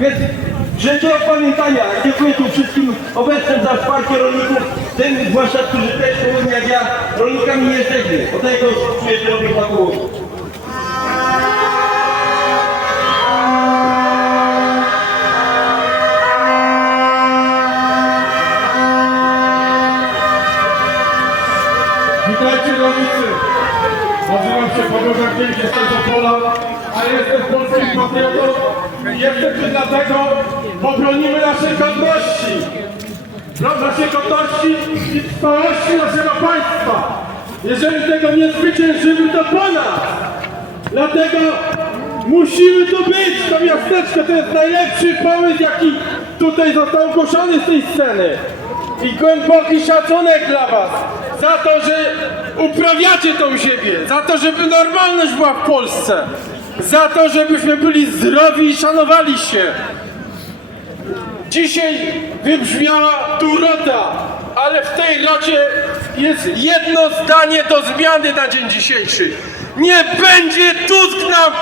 Więc życzę opamiętania. Dziękuję tu wszystkim obecnym za wsparcie rolników, tym zwłaszcza, którzy też podobnie jak ja rolnikami nie jesteśmy. O tego czuję się głowie. Witajcie rolnicy! Nazywam się Paweł Gardzień, jestem z Opola, a jestem polskim patriotą. Jestem tu dlatego, bo bronimy naszej godności. Naszej godności i trwałości naszego państwa. Jeżeli tego nie zwyciężymy, to po. Dlatego musimy tu być, to miasteczko to jest najlepszy pomysł, jaki tutaj został ogłoszony z tej sceny. I głęboki szacunek dla Was za to, że uprawiacie tą ziemię, za to, żeby normalność była w Polsce, za to, żebyśmy byli zdrowi i szanowali się. Dzisiaj wybrzmiała tu rota, ale w tej rocie jest jedno zdanie do zmiany na dzień dzisiejszy. Nie będzie Tusk nam